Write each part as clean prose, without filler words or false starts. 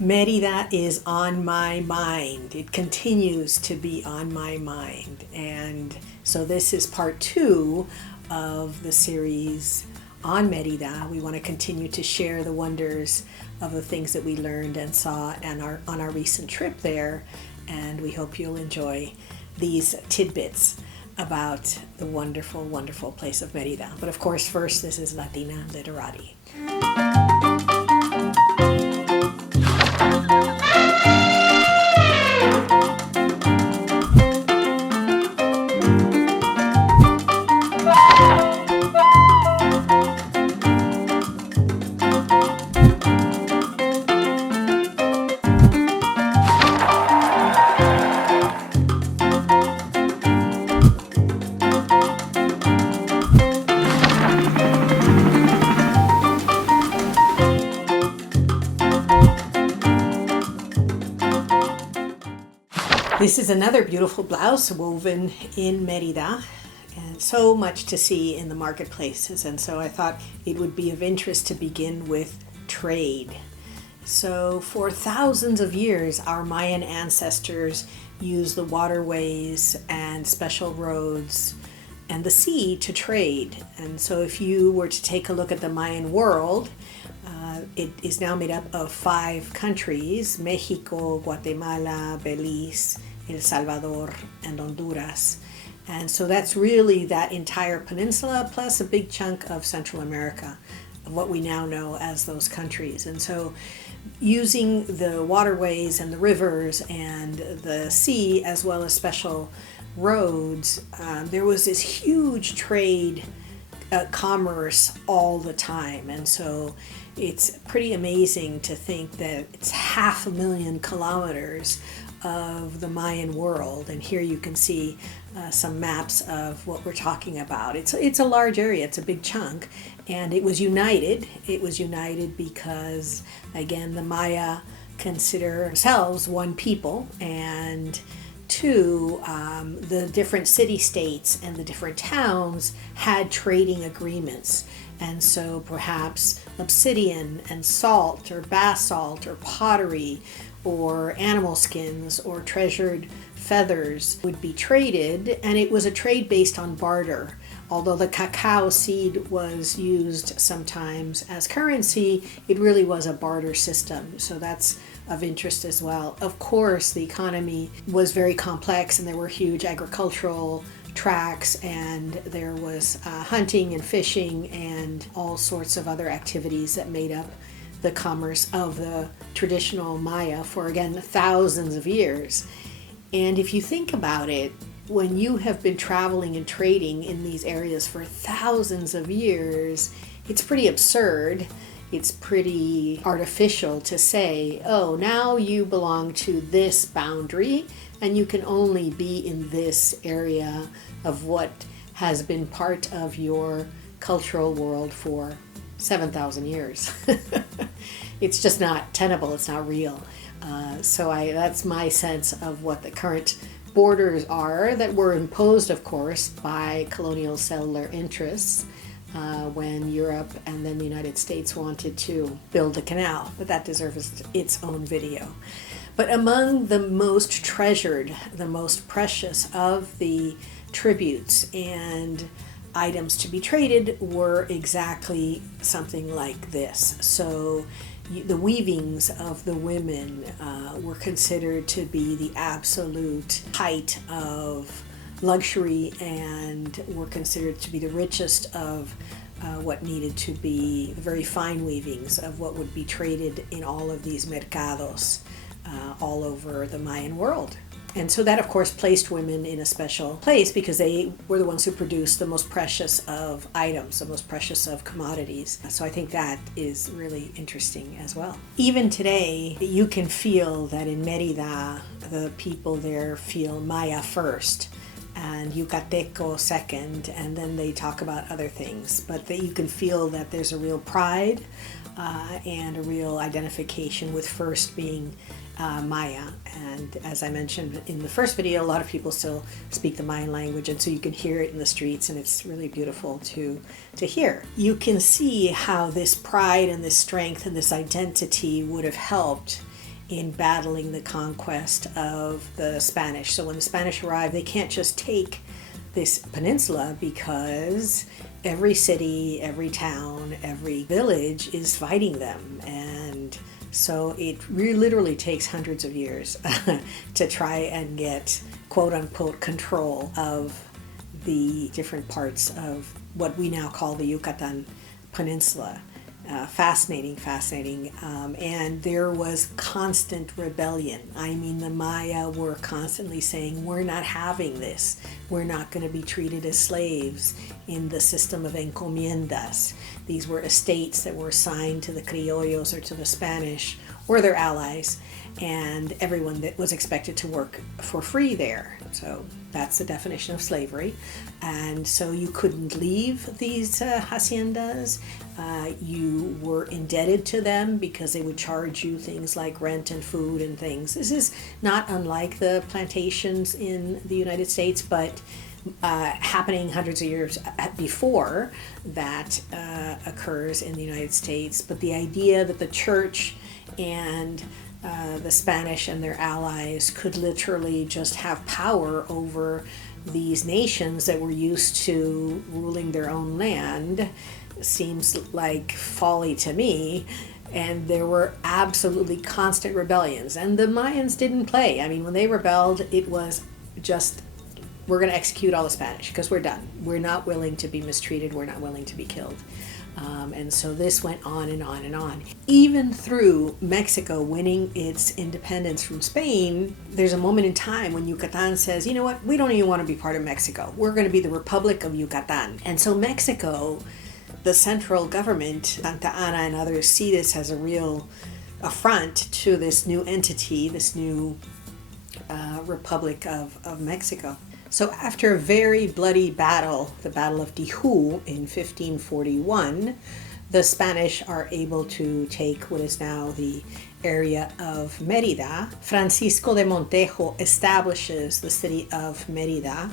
Mérida is on my mind. It continues to be on my mind. And so this is part 2 of the series on Mérida. We want to continue to share the wonders of the things that we learned and saw on our recent trip there. And we hope you'll enjoy these tidbits about the wonderful, wonderful place of Mérida. But of course, first, this is Latina Literati. This is another beautiful blouse woven in Mérida, and so much to see in the marketplaces. And so I thought it would be of interest to begin with trade. So for thousands of years, our Mayan ancestors used the waterways and special roads and the sea to trade. And so if you were to take a look at the Mayan world, it is now made up of 5 countries: Mexico, Guatemala, Belize, El Salvador, and Honduras. And so that's really that entire peninsula plus a big chunk of Central America, of what we now know as those countries. And so using the waterways and the rivers and the sea as well as special roads, there was this huge trade commerce all the time. And so it's pretty amazing to think that it's 500,000 kilometers of the Mayan world. And here you can see some maps of what we're talking about. It's a large area, it's a big chunk, and it was united. It was united because, again, the Maya consider themselves one people, and 2, the different city-states and the different towns had trading agreements. And so perhaps obsidian and salt or basalt or pottery or animal skins or treasured feathers would be traded, and it was a trade based on barter. Although the cacao seed was used sometimes as currency, it really was a barter system. So that's of interest as well. Of course, the economy was very complex, and there were huge agricultural tracts, and there was hunting and fishing and all sorts of other activities that made up the commerce of the traditional Maya for, again, thousands of years. And if you think about it, when you have been traveling and trading in these areas for thousands of years, it's pretty absurd. It's pretty artificial to say, oh, now you belong to this boundary and you can only be in this area of what has been part of your cultural world for 7,000 years. It's just not tenable, it's not real. That's my sense of what the current borders are, that were imposed, of course, by colonial settler interests when Europe and then the United States wanted to build a canal, but that deserves its own video. But among the most treasured, the most precious of the tributes and items to be traded were exactly something like this. So the weavings of the women were considered to be the absolute height of luxury and were considered to be the richest of what needed to be the very fine weavings of what would be traded in all of these mercados all over the Mayan world. And so that, of course, placed women in a special place because they were the ones who produced the most precious of items, the most precious of commodities. So I think that is really interesting as well. Even today, you can feel that in Mérida, the people there feel Maya first and Yucateco second, and then they talk about other things. But that you can feel that there's a real pride and a real identification with first being Maya. And as I mentioned in the first video, a lot of people still speak the Mayan language, and so you can hear it in the streets, and it's really beautiful to hear. You can see how this pride and this strength and this identity would have helped in battling the conquest of the Spanish. So when the Spanish arrived, they can't just take this peninsula because every city, every town, every village is fighting them. And so it really literally takes hundreds of years to try and get quote unquote control of the different parts of what we now call the Yucatan Peninsula. Fascinating. And there was constant rebellion. I mean, the Maya were constantly saying, we're not having this. We're not going to be treated as slaves in the system of encomiendas. These were estates that were assigned to the criollos or to the Spanish or their allies, and everyone that was expected to work for free there. So that's the definition of slavery. And so you couldn't leave these haciendas. You were indebted to them because they would charge you things like rent and food and things. This is not unlike the plantations in the United States, but happening hundreds of years before that occurs in the United States. But the idea that the church and the Spanish and their allies could literally just have power over these nations that were used to ruling their own land seems like folly to me. And there were absolutely constant rebellions. And the Mayans didn't play. I mean, when they rebelled, it was just, we're going to execute all the Spanish because we're done. We're not willing to be mistreated. We're not willing to be killed. And so this went on and on and on. Even through Mexico winning its independence from Spain, there's a moment in time when Yucatan says, you know what, we don't even want to be part of Mexico. We're going to be the Republic of Yucatan. And so Mexico, the central government, Santa Anna and others, see this as a real affront to this new entity, this new Republic of Mexico. So after a very bloody battle, the Battle of Tiju in 1541, the Spanish are able to take what is now the area of Mérida. Francisco de Montejo establishes the city of Mérida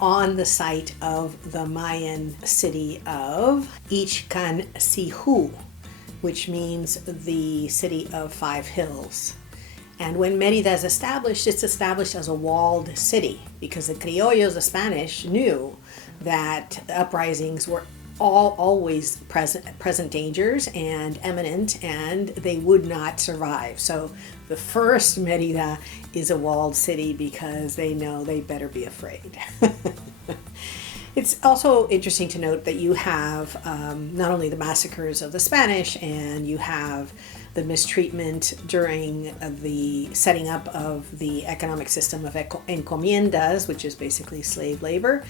on the site of the Mayan city of Ichcansiju, which means the city of five hills. And when Mérida is established, it's established as a walled city because the criollos, the Spanish, knew that the uprisings were always present dangers and imminent, and they would not survive. So the first Mérida is a walled city because they know they better be afraid. It's also interesting to note that you have not only the massacres of the Spanish, and you have the mistreatment during the setting up of the economic system of encomiendas, which is basically slave labor.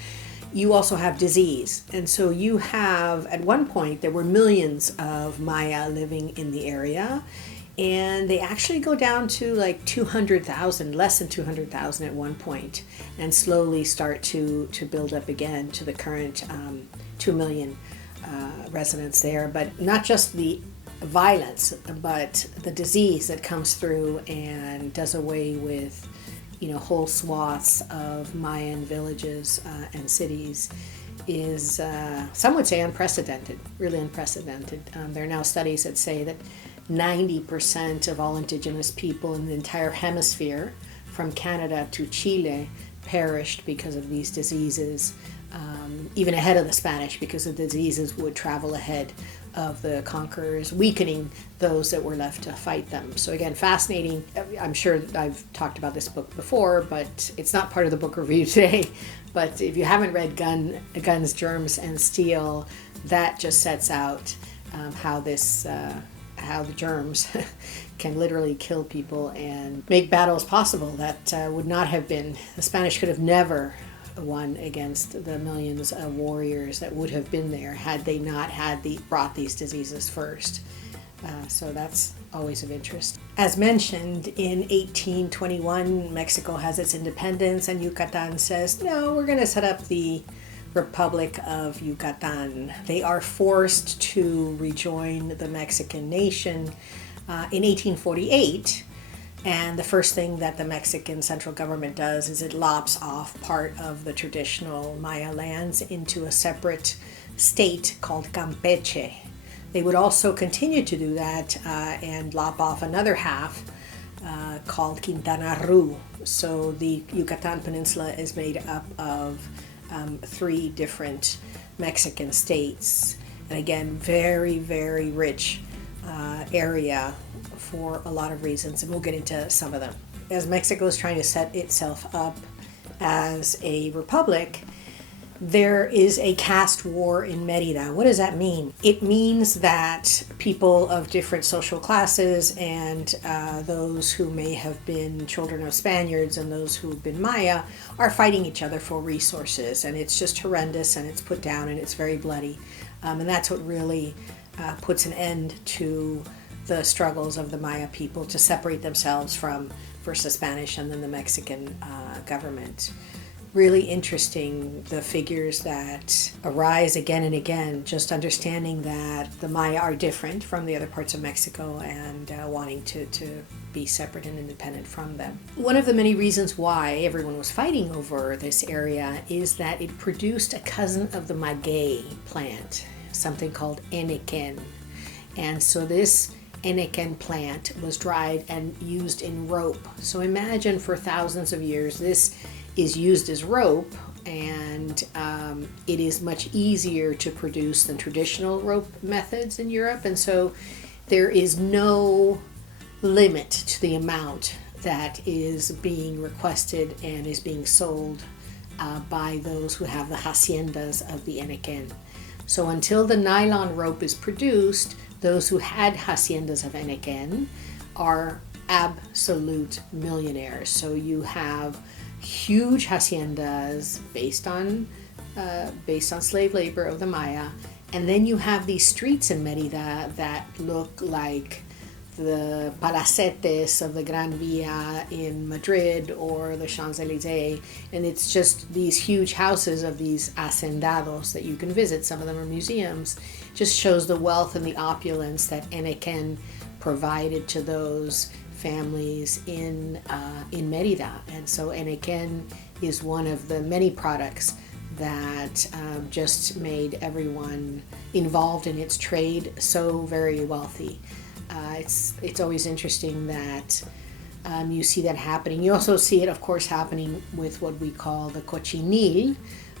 You also have disease. And so you have, at one point, there were millions of Maya living in the area, and they actually go down to like 200,000, less than 200,000 at one point, and slowly start to build up again to the current 2 million residents there. But not just the violence, but the disease that comes through and does away with, whole swaths of Mayan villages and cities is, some would say, unprecedented, really unprecedented. There are now studies that say that 90% of all indigenous people in the entire hemisphere, from Canada to Chile, perished because of these diseases, even ahead of the Spanish, because the diseases would travel ahead of the conquerors, weakening those that were left to fight them. So again, fascinating. I'm sure I've talked about this book before, but it's not part of the book review today. But if you haven't read Guns, Germs, and Steel, that just sets out how the germs can literally kill people and make battles possible that would not have been. The Spanish could have never won against the millions of warriors that would have been there had they not brought these diseases first. So that's always of interest. As mentioned, in 1821, Mexico has its independence, and Yucatan says, no, we're going to set up the Republic of Yucatan. They are forced to rejoin the Mexican nation in 1848. And the first thing that the Mexican central government does is it lops off part of the traditional Maya lands into a separate state called Campeche. They would also continue to do that and lop off another half called Quintana Roo. So the Yucatan Peninsula is made up of 3 different Mexican states. And again, very, very rich area for a lot of reasons, and we'll get into some of them. As Mexico is trying to set itself up as a republic, there is a caste war in Mérida. What does that mean? It means that people of different social classes and those who may have been children of Spaniards and those who've been Maya are fighting each other for resources, and it's just horrendous, and it's put down, and it's very bloody. And that's what really puts an end to the struggles of the Maya people to separate themselves from first the Spanish and then the Mexican government. Really interesting, the figures that arise again and again, just understanding that the Maya are different from the other parts of Mexico and wanting to be separate and independent from them. One of the many reasons why everyone was fighting over this area is that it produced a cousin of the maguey plant, something called eniquen. And so this eniquen plant was dried and used in rope. So imagine for thousands of years this is used as rope, and it is much easier to produce than traditional rope methods in Europe, and so there is no limit to the amount that is being requested and is being sold by those who have the haciendas of the eniquen. So until the nylon rope is produced, those who had haciendas of eniquen are absolute millionaires. So you have huge haciendas based on slave labor of the Maya, and then you have these streets in Mérida that look like the palacetes of the Gran Via in Madrid or the Champs-Élysées, and it's just these huge houses of these hacendados that you can visit. Some of them are museums. Just shows the wealth and the opulence that eniquen provided to those families in Mérida. And so eniquen is one of the many products that just made everyone involved in its trade so very wealthy. It's always interesting that you see that happening. You also see it, of course, happening with what we call the cochinil,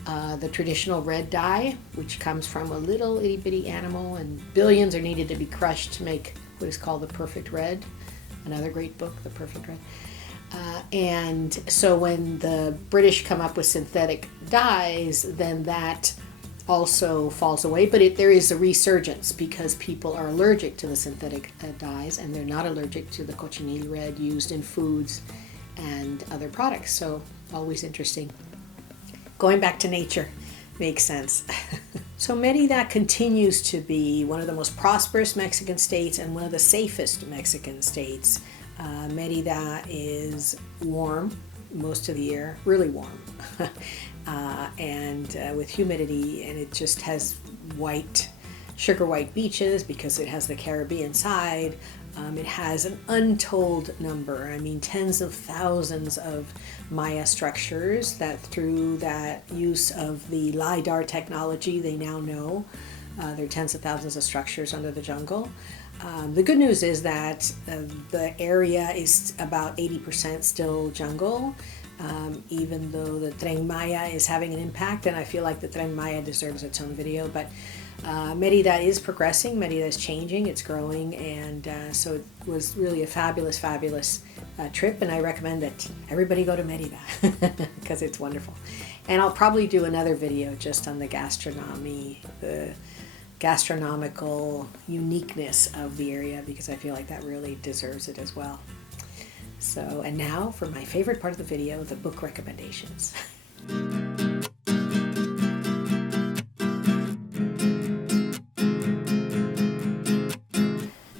the traditional red dye, which comes from a little itty bitty animal, and billions are needed to be crushed to make what is called the perfect red. Another great book, The Perfect Red. And so when the British come up with synthetic dyes, then that also falls away. But there is a resurgence because people are allergic to the synthetic dyes, and they're not allergic to the cochinil red used in foods and other products. So always interesting. Going back to nature makes sense. So Mérida continues to be one of the most prosperous Mexican states and one of the safest Mexican states. Mérida is warm most of the year, really warm, and with humidity, and it just has sugar white beaches because it has the Caribbean side. It has an untold number, tens of thousands of Maya structures that through that use of the LiDAR technology they now know. There are tens of thousands of structures under the jungle. The good news is that the area is about 80% still jungle, even though the Tren Maya is having an impact, and I feel like the Tren Maya deserves its own video, but Mérida is progressing, Mérida is changing, it's growing, and so it was really a fabulous trip, and I recommend that everybody go to Mérida because it's wonderful. And I'll probably do another video just on the gastronomy, the gastronomical uniqueness of the area, because I feel like that really deserves it as well. So, and now for my favorite part of the video, the book recommendations.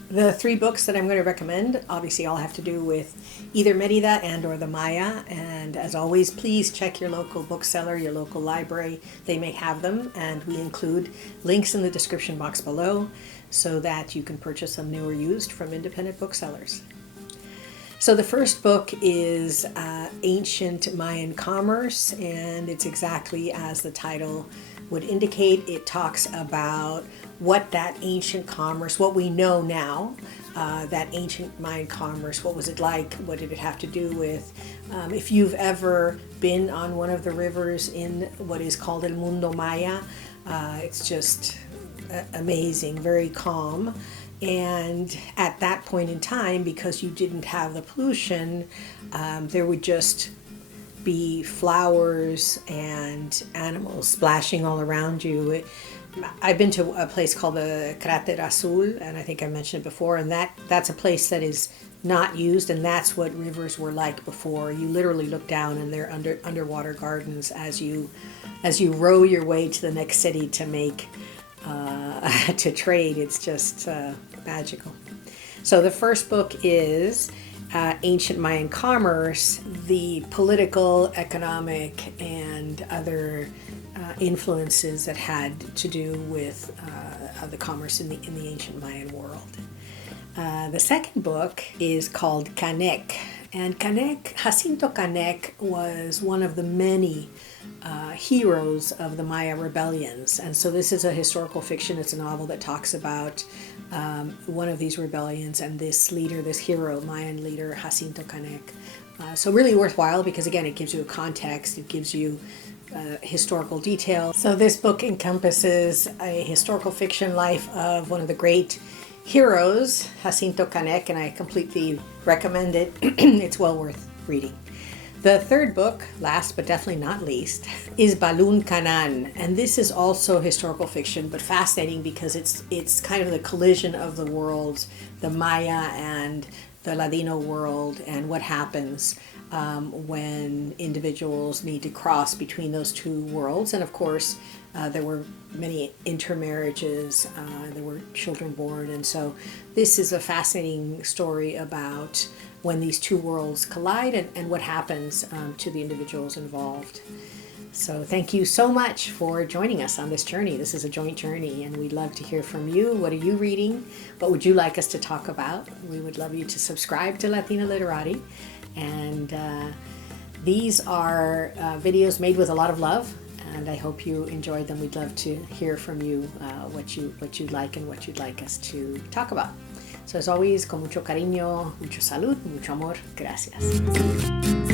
The 3 books that I'm going to recommend obviously all have to do with either Mérida and or the Maya, and as always, please check your local bookseller, your local library. They may have them, and we include links in the description box below so that you can purchase them new or used from independent booksellers. So the first book is Ancient Mayan Commerce, and it's exactly as the title would indicate. It talks about what that ancient commerce, what we know now that ancient Mayan commerce. What was it like? What did it have to do with? If you've ever been on one of the rivers in what is called El Mundo Maya, it's just amazing, very calm. And at that point in time, because you didn't have the pollution, there would just be flowers and animals splashing all around you. I've been to a place called the Cráter Azul, and I think I mentioned it before, and that's a place that is not used, and that's what rivers were like before. You literally look down and they're underwater gardens as you row your way to the next city to make to trade. It's just magical. So the first book is Ancient Mayan Commerce, the political, economic, and other influences that had to do with the commerce in the ancient Mayan world. The second book is called Canek, and Jacinto Canek was one of the many heroes of the Maya rebellions, and so this is a historical fiction. It's a novel that talks about one of these rebellions and this leader, this hero, Mayan leader, Jacinto Canek. So really worthwhile because, again, it gives you a context, it gives you historical detail. So this book encompasses a historical fiction life of one of the great heroes, Jacinto Canek, and I completely recommend it. It's well worth reading. The third book, last but definitely not least, is Balloon Canan, and this is also historical fiction, but fascinating because it's kind of the collision of the worlds, the Maya and the Ladino world, and what happens when individuals need to cross between those two worlds. And of course, there were many intermarriages, there were children born, and so this is a fascinating story about when these two worlds collide and what happens to the individuals involved. So thank you so much for joining us on this journey. This is a joint journey, and we'd love to hear from you. What are you reading? What would you like us to talk about? We would love you to subscribe to Latina Literati. And these are videos made with a lot of love, and I hope you enjoyed them. We'd love to hear from you what you like and what you'd like us to talk about. So as always, con mucho cariño, mucho salud, mucho amor. Gracias.